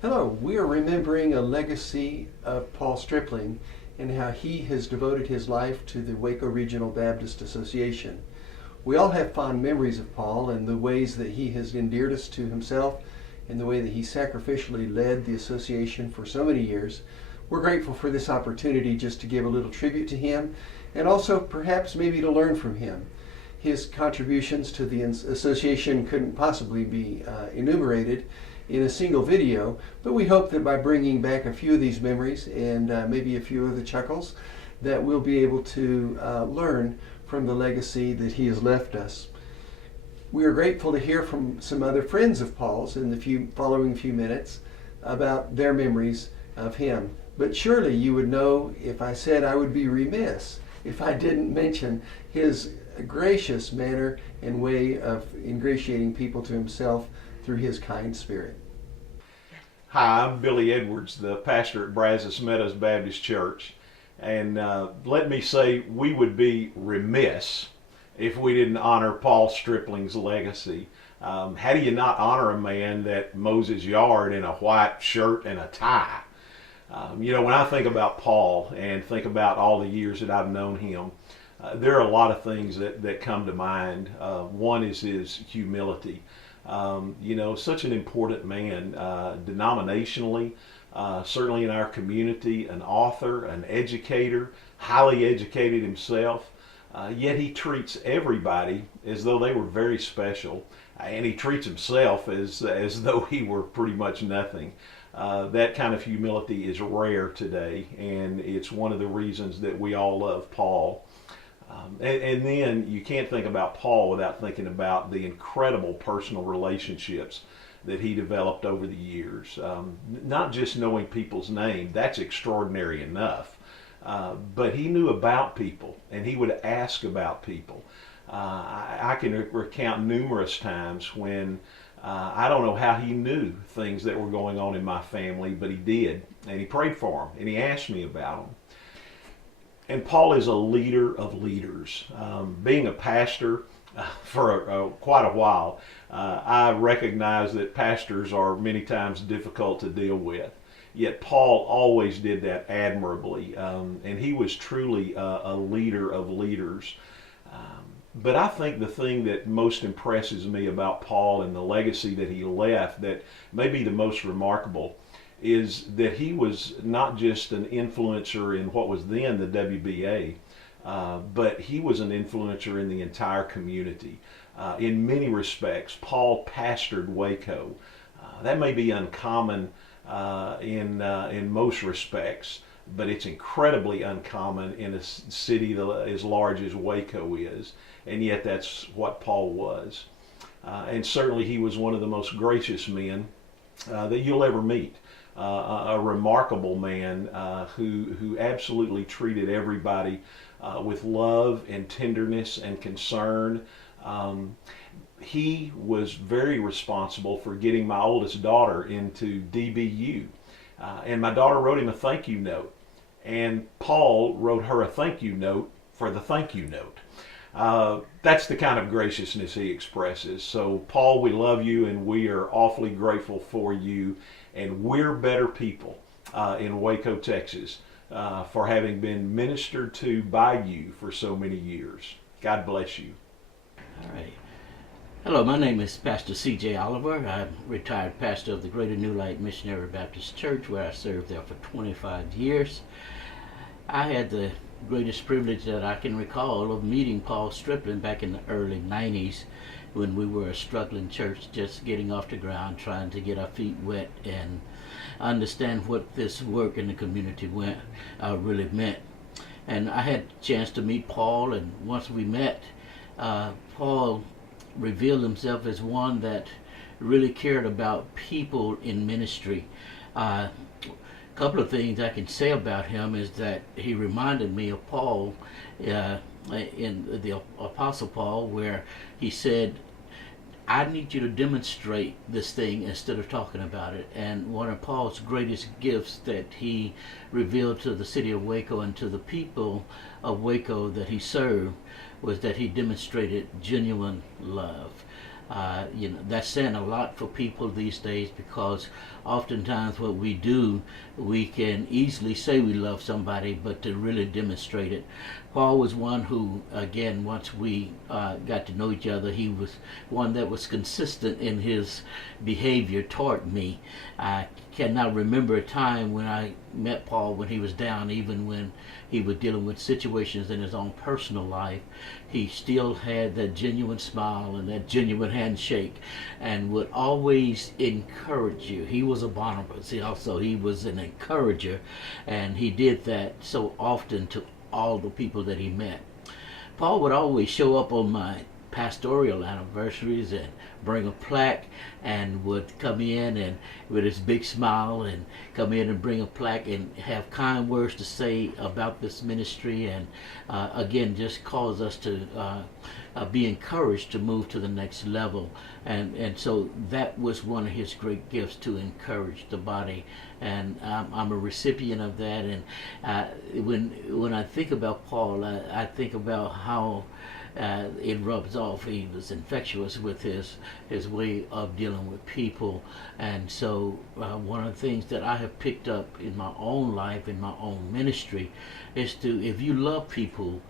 Hello, we are remembering a legacy of Paul Stripling and how he has devoted his life to the Waco Regional Baptist Association. We all have fond memories of Paul and the ways that he has endeared us to himself and the way that he sacrificially led the association for so many years. We're grateful for this opportunity just to give a little tribute to him and also perhaps maybe to learn from him. His contributions to the association couldn't possibly be enumerated in a single video, but we hope that by bringing back a few of these memories and maybe a few of the chuckles, that we'll be able to learn from the legacy that he has left us. We are grateful to hear from some other friends of Paul's in the following few minutes about their memories of him. But surely you would know if I said I would be remiss if I didn't mention his gracious manner and way of ingratiating people to himself through his kind spirit. Hi, I'm Billy Edwards, the pastor at Brazos Meadows Baptist Church. And let me say, we would be remiss if we didn't honor Paul Stripling's legacy. How do you not honor a man that mows his yard in a white shirt and a tie? When I think about Paul and think about all the years that I've known him, there are a lot of things that come to mind. One is his humility. Such an important man, denominationally, certainly in our community, an author, an educator, highly educated himself, yet he treats everybody as though they were very special, and he treats himself as though he were pretty much nothing. That kind of humility is rare today, and it's one of the reasons that we all love Paul. And then you can't think about Paul without thinking about the incredible personal relationships that he developed over the years. Not just knowing people's name, that's extraordinary enough, but he knew about people and he would ask about people. I can recount numerous times when I don't know how he knew things that were going on in my family, but he did, and he prayed for them and he asked me about them. And Paul is a leader of leaders. Being a pastor for quite a while, I recognize that pastors are many times difficult to deal with. Yet Paul always did that admirably, and he was truly a leader of leaders. But I think the thing that most impresses me about Paul and the legacy that he left, that may be the most remarkable, is that he was not just an influencer in what was then the WBA, but he was an influencer in the entire community. In many respects, Paul pastored Waco. That may be uncommon in most respects, but it's incredibly uncommon in a city as large as Waco is, and yet that's what Paul was. And certainly he was one of the most gracious men that you'll ever meet. A remarkable man who absolutely treated everybody with love and tenderness and concern. He was very responsible for getting my oldest daughter into DBU. And my daughter wrote him a thank you note. And Paul wrote her a thank you note for the thank you note. That's the kind of graciousness he expresses. So, Paul, we love you and we are awfully grateful for you. And we're better people in Waco, Texas, for having been ministered to by you for so many years. God bless you. All right. Hello, my name is Pastor C.J. Oliver. I'm retired pastor of the Greater New Light Missionary Baptist Church, where I served there for 25 years. I had the greatest privilege that I can recall of meeting Paul Stripling back in the early 90s when we were a struggling church, just getting off the ground, trying to get our feet wet and understand what this work in the community really meant. And I had a chance to meet Paul, and once we met, Paul revealed himself as one that really cared about people in ministry. A couple of things I can say about him is that he reminded me of Paul in the Apostle Paul, where he said, I need you to demonstrate this thing instead of talking about it. And one of Paul's greatest gifts that he revealed to the city of Waco and to the people of Waco that he served was that he demonstrated genuine love. That's saying a lot for people these days, because oftentimes what we do, we can easily say we love somebody, but to really demonstrate it. Paul was one who, again, once we got to know each other, he was one that was consistent in his behavior toward me. I cannot remember a time when I met Paul when he was down, even when he was dealing with situations in his own personal life. He still had that genuine smile and that genuine handshake, and would always encourage you. He was a Barnabas. He was an encourager, and he did that so often to all the people that he met. Paul would always show up on my pastoral anniversaries and bring a plaque, and would come in and with his big smile and come in and bring a plaque and have kind words to say about this ministry, and again just cause us to be encouraged to move to the next level. And so that was one of his great gifts, to encourage the body, and I'm a recipient of that. And when I think about Paul, I think about how it rubs off. He was infectious with his way of dealing with people. And so one of the things that I have picked up in my own life, in my own ministry, is to, if you love people,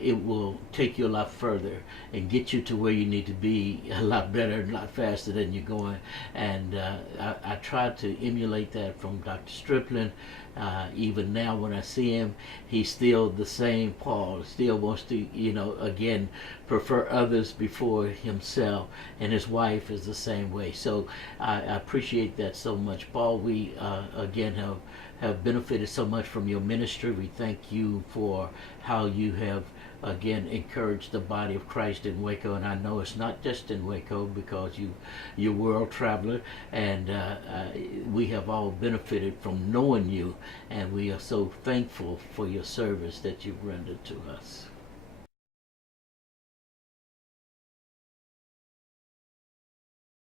it will take you a lot further and get you to where you need to be a lot better and a lot faster than you're going. And I try to emulate that from Dr. Stripling. Even now when I see him, he's still the same Paul, still wants to, again, prefer others before himself, and his wife is the same way. So I appreciate that so much. Paul, we again have benefited so much from your ministry. We thank you for how you have again encouraged the body of Christ in Waco, and I know it's not just in Waco, because you're a world traveler, and we have all benefited from knowing you, and we are so thankful for your service that you've rendered to us.